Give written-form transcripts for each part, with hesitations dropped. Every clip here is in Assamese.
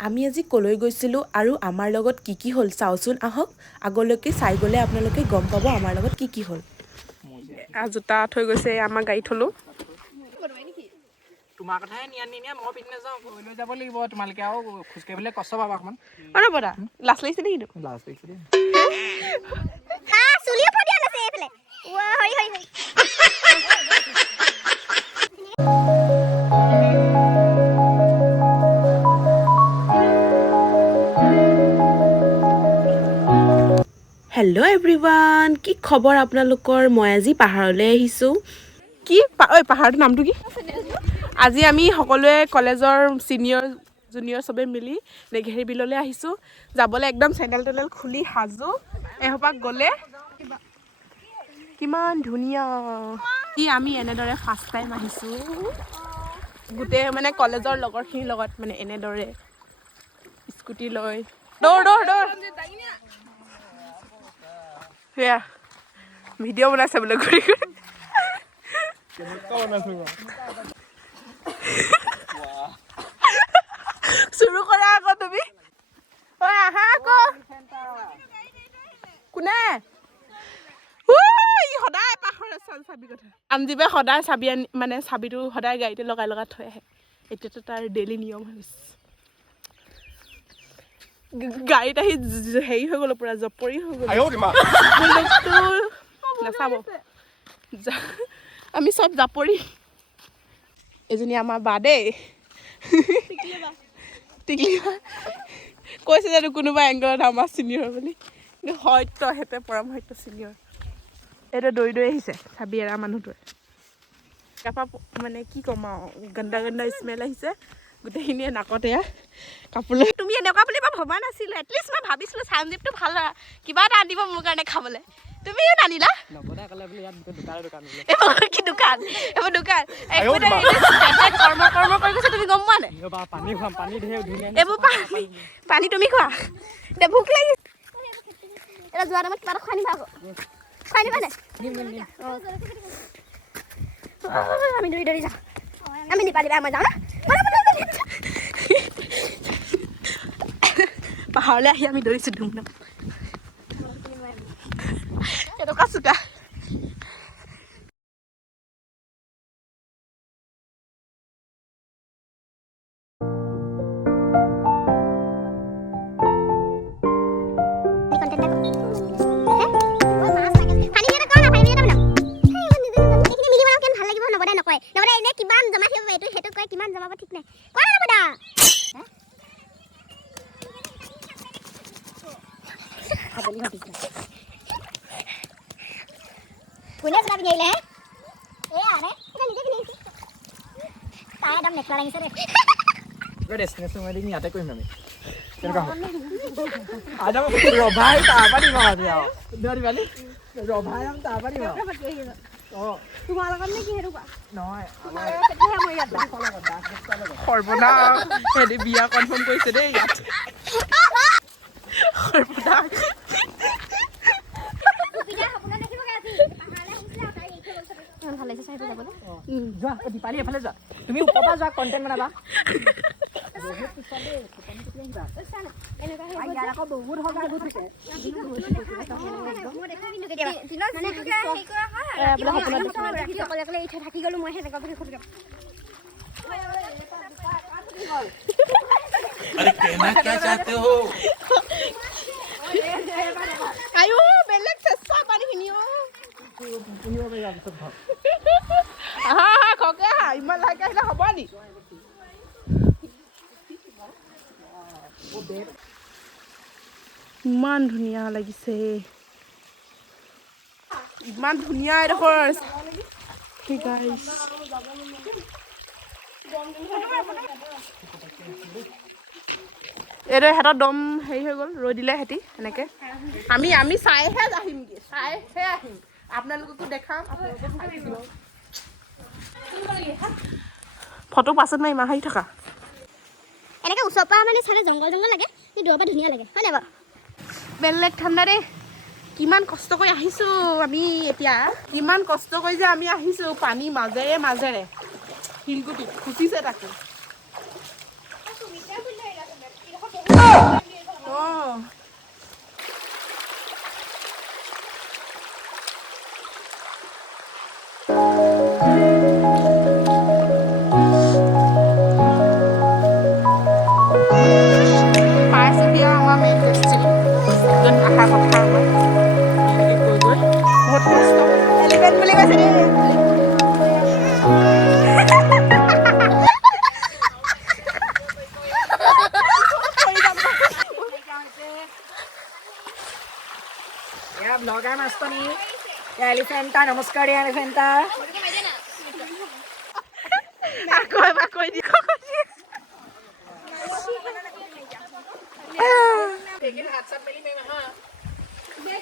আমি আজি কলৈ গৈছিলোঁ আৰু আমাৰ লগত কি কি হ'ল চাওচোন আহক আগলৈকে চাই গ'লে আপোনালোকে গম পাব আমাৰ লগত কি কি হ'ল জোতা থৈ গৈছে আমাৰ গাড়ী থলো তোমাৰ কথাই নিয়া মই পিছনে যাওঁ লৈ যাব লাগিব তোমালোকে আৰু খোজকাঢ়িবলৈ কষ্ট পাবা অকণমান অৰে বৰা লাজ লাগিছে নেকি তো লাজ লাগিছে দেই চুলিয়ে ফদিয়া আছে এইফালে হৰি হৰি হৰি হেল্ল' এভৰিৱান কি খবৰ আপোনালোকৰ মই আজি পাহাৰলৈ আহিছোঁ কি ঐ পাহাৰটোৰ নামটো কি আজি আমি সকলোৱে কলেজৰ ছিনিয়ৰ জুনিয়ৰ চবেই মিলি নেঘেৰি বিললৈ আহিছোঁ যাবলৈ একদম চেণ্ডেল টেণ্ডেল খুলি সাজু এসোপাক গ'লে কিমান ধুনীয়া আমি এনেদৰে ফাৰ্ষ্ট টাইম আহিছোঁ গোটেই মানে কলেজৰ লগৰখিনিৰ লগত মানে এনেদৰে স্কুটি লৈ দৌৰ দৌৰ দৌৰ সেয়া ভিডিঅ' বনাইছে বোলে ঘূৰি ঘূৰি চুৰু কৰা আকৌ তুমি ঐ আহা আকৌ কোনে সদায় পাহৰে চাবি কথা আমজিবে সদায় চাবি আনি মানে চাবিটো সদায় গাড়ীতে লগাই লগাই থৈ আহে এতিয়াতো তাৰ ডেইলি নিয়ম হৈছে গাড়ীত আহি হেৰি হৈ গ'ল পুৰা জপৰি হৈ গ'ল নাচাব আমি চব জাপৰি এজনী আমাৰ বা দেই টিকলিবা কৈছে যে কোনোবা এংগলত আমাৰ চিনিয়ৰ বুলি কিন্তু হয়তো সিহঁতে পৰম হয়তো চিনিয়ৰ এইটো দৌৰি দৌৰি আহিছে চাবি এৰা মানুহটোৱে তাৰপৰা মানে কি ক'ম আৰু গন্দা গন্দা স্মেল আহিছে গোটেইখিনিয়ে নাকতে কাপোৰ লৈ তুমি এনেকুৱা বুলি মই ভবা নাছিলোঁ এটলিষ্ট মই ভাবিছিলোঁ চানজিপটো ভাল কিবা এটা আনিব মোৰ কাৰণে খাবলৈ তুমিও নানিলা এইবোৰ কি দোকান এইবোৰ দোকান কৰ্ম কৰি গৈছে তুমি গম পোৱা নাই এইবোৰ পানী তুমি খোৱা এতিয়া ভোক লাগিছে এতিয়া যোৱা টাইমত কিবা এটা খুৱাই নিবা আকৌ খুৱাই নিবা নে আমি দৌৰি দৌৰি যাওঁ আমি নিপালি বাই মই যাওঁ পাহাৰলৈ আহি আমি দৌৰিছোঁ ধুমধাম এনেকুৱা চোকা কিমান জমাব ঠিক নাই কোৱা নবদা কোনে চলা পিনি আহিলে এ আৰে এটা নিজে পিনি আহিছে তাই একদম নেকলা লাগিছে ৰে ডেষ্টিনেশ্যন ৱেডিং ইয়াতে কৰিম আমি কেনেকুৱা হ'ব আজ ৰভাই তাৰপৰা দিম আজি আৰু দিৱালি ৰভাই আমি তাৰপৰা দিম অঁ তোমাৰ লগত নে কি হেৰু নহয় সৰ্বনাশ সিহঁতে বিয়া কনফাৰ্ম কৰিছে দেই ইয়াত সৰ্বনাশ ভাল লাগিছে চাই যাবলৈ যোৱা দীপালি এফালে যোৱা তুমি ওপৰৰ পৰা যোৱা কণ্টেণ্ট বনাবা বহুত সজাগ হৈ থাকে থাকি গলো মই সেনেকুৱা বুলি সুধি अरे कहना क्या चाहते हो আয়ো বেলেগ চেষ্টা পানী খিনিও আহা আহা খকে আহা ইমান লাহেকে আহিলে হ'ব নি ইমান ধুনীয়া লাগিছে ইমান ধুনীয়া এডোখৰ গাইছ এইদৰে সিহঁতৰ দম হেৰি হৈ গ'ল ৰৈ দিলে সিহঁতি এনেকৈ আমি চাইহে আহিমগৈ চাইহে আহিম আপোনালোককো দেখাম ফটো পাছত মাৰিম আহি থকা এনেকৈ ওচৰৰ পৰা মানে চালে জংঘল জংঘল লাগে কিন্তু দূৰৰ পৰা ধুনীয়া লাগে হয় নাই বাৰু বেলেগ ঠাণ্ডা দেই কিমান কষ্ট কৰি আহিছোঁ আমি এতিয়া কিমান কষ্ট কৰি যে আমি আহিছোঁ পানী মাজেৰে মাজেৰে শিলগুটিত খুচিছে তাকে অঁ পাইছোহি আৰু আমাৰ মেইন ডেষ্টিনি য'ত অহা কথা আমাৰ এনেকৈ গৈ গৈ বহুত কষ্ট এলিফেণ্ট বুলি কৈছে দেই या ब्लॉगर मस्तनी या एलिफेंटा नमस्कार या एलिफेंटा আকৌ এবাৰ কৈ দি हाथ साथ मिली में हां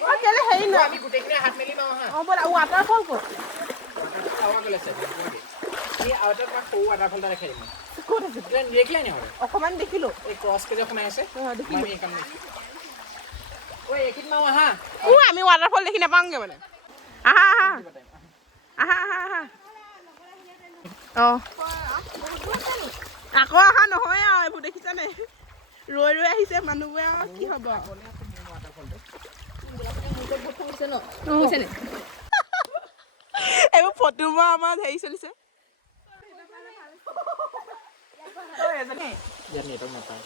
অঁ কেলে হেৰি নাই अभी गुटे के हाथ मिली में हां অঁ বোলে ৱাটাৰফল ক'ত आवा गले से ये आउटर का को वाटरफॉल ता देखाই দিম ক'ত আছে ट्रेन देखले नहीं हो অকণমান দেখিলোঁ एक क्रॉस के जो खनाय আছে অঁ দেখিলোঁ मैं ये काम नहीं ओए एकित में हां আমি ৱাটাৰফল দেখি নাপাওঁগৈ মানে আহা আহা আহা আহা আহা অঁ আকৌ অহা নহয় আৰু এইবোৰ দেখিছানে ৰৈ ৰৈ আহিছে মানুহবোৰে আৰু কি হ'ব এইবোৰ ফটো মই আমাৰ হেৰি চলিছে ये नेटवर्क मत पाए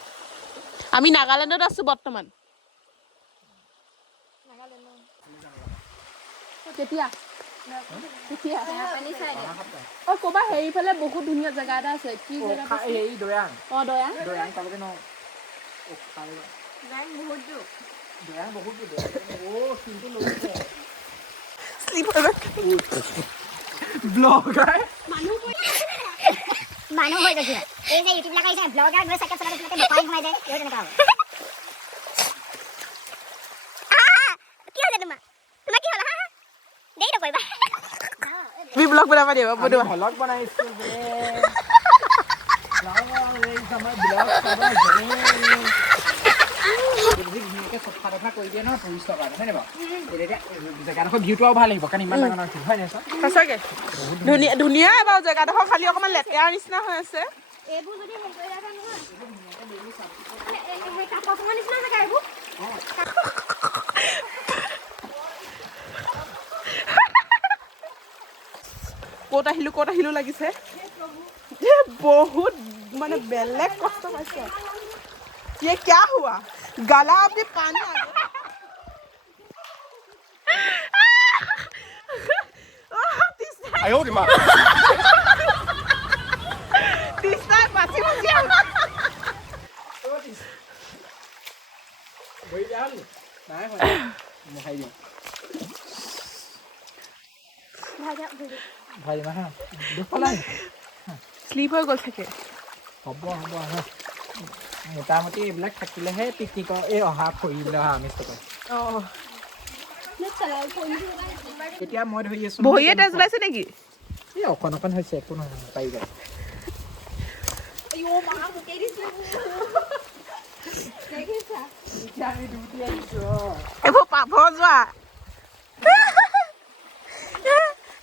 আমি নাগালেণ্ডত আছোঁ বৰ্তমান কেতিয়া কেতিয়া অঁ ক'বা হেৰিফালে বহুত ধুনীয়া জেগা এটা আছে কি জেগা यही दोयान অঁ দয়া दोयान तबके न ओ खाएगा दोयान बहुत दूर ओ किंतु लोग ब्लॉगर মানুহ হৈ গৈছে এই যে ইউটিউব লগাইছে ব্লগাৰ গৈ চাইকেল চলাই থাকে বাপাই ঘুমাই যায় এই তেনেকা হ'ব কি হ'ল তোমাৰ তোমাৰ কি হ'ল হা দেই নকৰিবা বি ব্লগ বনাবা দিব বনোৱা ब्लॉग बनाइছো रे लाओ रे समय ब्लॉग सब ধুনীয়াকে সফা দফা কৰি দিয়ে ন টুৰিষ্টৰ কাৰণে হয় নাই বাৰু এতিয়া জেগাডোখৰ ভিউটো ভাল লাগিব কাৰণ ইমান ডাঙৰ ডাঙৰ হয় নাই চা সঁচাকে ধুনীয়া ধুনীয়া বাৰু জেগাডোখৰ খালি অকণমান লেতেৰা নিচিনা হৈ আছে এইবোৰ যদি হেৰি কৰি ৰাখা নহয় এই কাপোৰ সমান নিচিনা জেগা এইবোৰ ক'ত আহিলো লাগিছে বহুত মানে বেলেগ কষ্ট পাইছে ये क्या हुआ गला अपने पानी आ गया आयो रे मां तीसरा पासी पासी বই যাল নাই হয় মহাই দিও ভাই না হ্যাঁ দেখলাই স্লিপ হৈ গ'ল থাকে হ'ব মোটামুটি এইবিলাক থাকিলেহে পিকনিকৰ এই অহা ফুৰিবলৈ অহা আমেজটো পায় অঁ এতিয়া মই ধৰি আছো বহিয়ে তেজ ওলাইছে নেকি এই অকণ হৈছে একো নহয় পাই যায় এইবোৰ পাভ যোৱা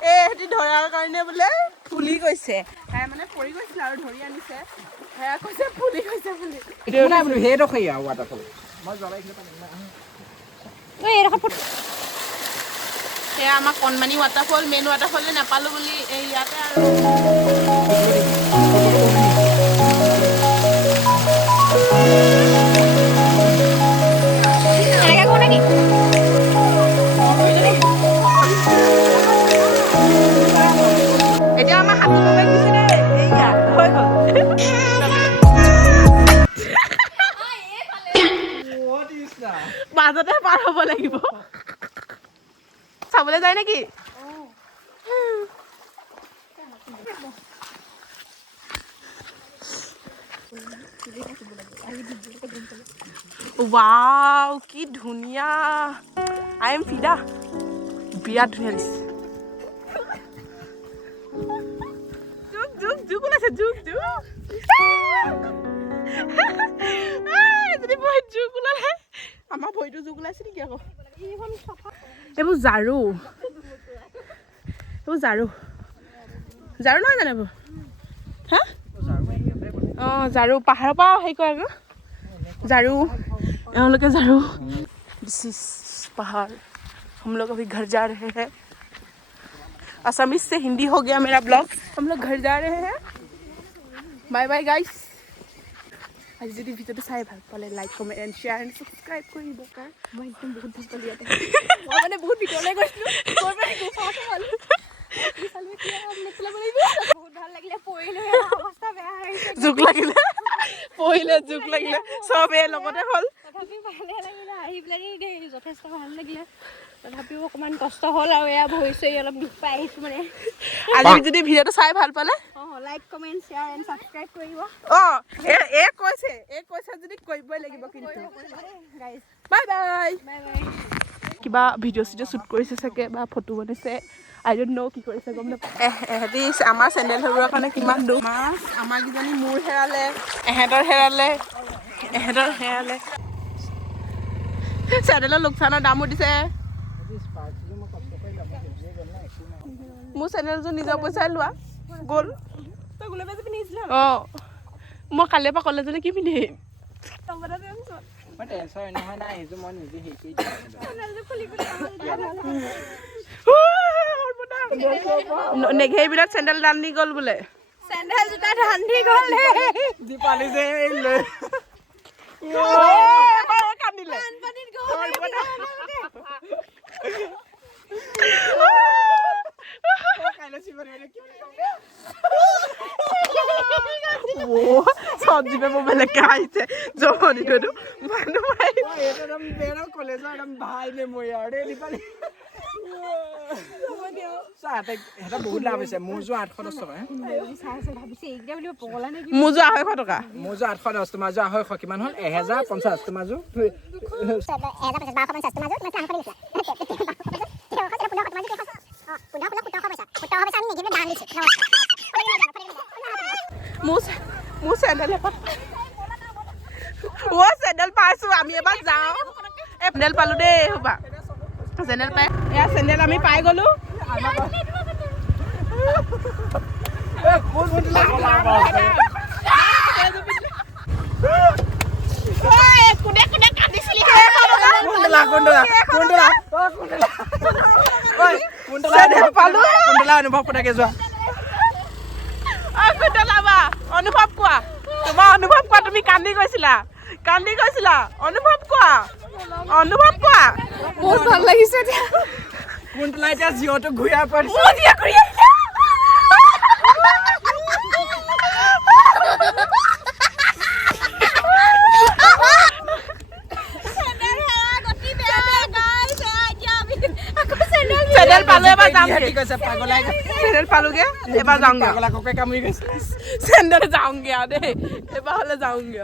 এহেঁতি ধৰাৰ কাৰণে বোলে ফুলি গৈছে তাই মানে পৰি গৈছিলে আৰু ধৰি আনিছে সেয়া কৈছে ফুলি গৈছে বুলি এইটো নাই বোলো সেইডোখৰ আৰু ৱাটাৰফল মই জ্বলাইছিলোঁ পানী সেয়া আমাৰ কণমানি ৱাটাৰফল মেইন ৱাটাৰফলে নাপালোঁ বুলি এই ইয়াতে আৰু এনেকৈ কৰোঁ নেকি এতিয়া আমাৰ সাঁতুৰিব দিছে দেই এইয়া হৈ গ'ল মাজতে পাৰ হ'ব লাগিব চাবলৈ যায় নেকি ৱাও কি ধুনীয়া আই এম ফিদা বিৰাট ধুনীয়া দিছে জুক ওলাইছে জুক যদি ভৰিত জুক ওলালে আমাৰ ভৰিটো জুক ওলাইছে নেকি আকৌ এইবোৰ ঝাৰু নহয় জানো এইবোৰ হা অঁ ঝাৰু পাহাৰৰ পৰা হেৰি কৰে আকৌ ঝাৰু एवलों झाड़ू दिस इज पहाड़ हम लोग अभी घर जा रहे हैं असमीज से हिंदी हो गया मेरा ब्लॉग हम लोग घर जा रहे हैं बाय बाय गाइस आज যদি ভিডিওটো চাই ভাল পালে like comment and share and subscribe কৰি দিব কাৰ মই একদম বহুত ভাল পালি ইয়াতে মই মানে বহুত ভিডিওলৈ গৈছিলো তোৰ পৰা গুফাতে হ'ল চালু কি নেকলা বনাইবি বহুত ভাল লাগিলে পৰিলে অৱস্থা বেয়া হৈছে জুক লাগিলে পৰিলে জুক লাগিলে সব এই লগতে হ'ল তথাপি ভালে লাগিলে আহি পেলাই যথেষ্ট ভাল লাগিলে তথাপিও অকমান কষ্ট হ'ল আৰু এয়া ভৰিছে অলপ দুখ পাই আহিছো মানে আজি যদি ভিডিওটো চাই ভাল পালে like comment share and subscribe কৰিব এই কৈছে যদি কৰিবই লাগিব কিন্তু guys bye bye bye bye কিবা ভিডিঅ' চিডিঅ' শ্বুট কৰিছে চাগে বা ফটো বনাইছে আই ডোন্ট নো কি কৰিছে গম নাপাওঁ এহেঁতি আমাৰ চেণ্ডেল হেৰুৱাৰ কাৰণে কিমান দুখ মাছ আমাৰ কিজনী মূৰ হেৰালে এহেঁতৰ হেৰালে চেণ্ডেলৰ লোকচানৰ দামো দিছে মোৰ চেণ্ডেলযোৰ নিজৰ পইচাই লোৱা গ'ল অঁ মই কালিৰ পৰা কলেজলৈ কি পিন্ধিম নেঘেইবিলাক চেণ্ডেল দান দি গ'ল বোলে চেণ্ডেল জোতা দান দি গ'ল দীপালি যে কান্দিলে সঞ্জীৱে মোৰ বেলেগকে আহিছে জমনিটো মানুহ কলেজৰ একদম ভাল মেমৰি আৰু দেই দীপালি বহুত লাভ হৈছে মোৰ যোৱা 810 টকা মোৰ যোৱা 250 টকা মোৰ যোৱা 810 তোমাৰ যোৱা 250 কিমান হ'ল 1050 তোমাৰ যোৱা 1250 তোমাৰ মোৰ চেণ্ডেল চেণ্ডেল পাইছো আমি এবাৰ যাওঁ চেণ্ডেল পালো দেই হ'বা চেণ্ডেল পাই এয়া চেণ্ডেল আমি পাই গ'লো অনুভৱ কোটাকে যোৱা অনুভৱ কোৱা তোমাৰ অনুভৱ কোৱা তুমি কান্দি গৈছিলা অনুভৱ কোৱা বহুত ভাল লাগিছে এতিয়া কুন্তলা এতিয়া জিঅ'টো ঘূৰাই পৰিছে চেণ্ডেল পালো এবাৰ যাম চেণ্ডেল পালোগে এবাৰ যাওঁগে চেণ্ডেল যাওঁগে দেই এবাৰ হ'লে যাওঁগে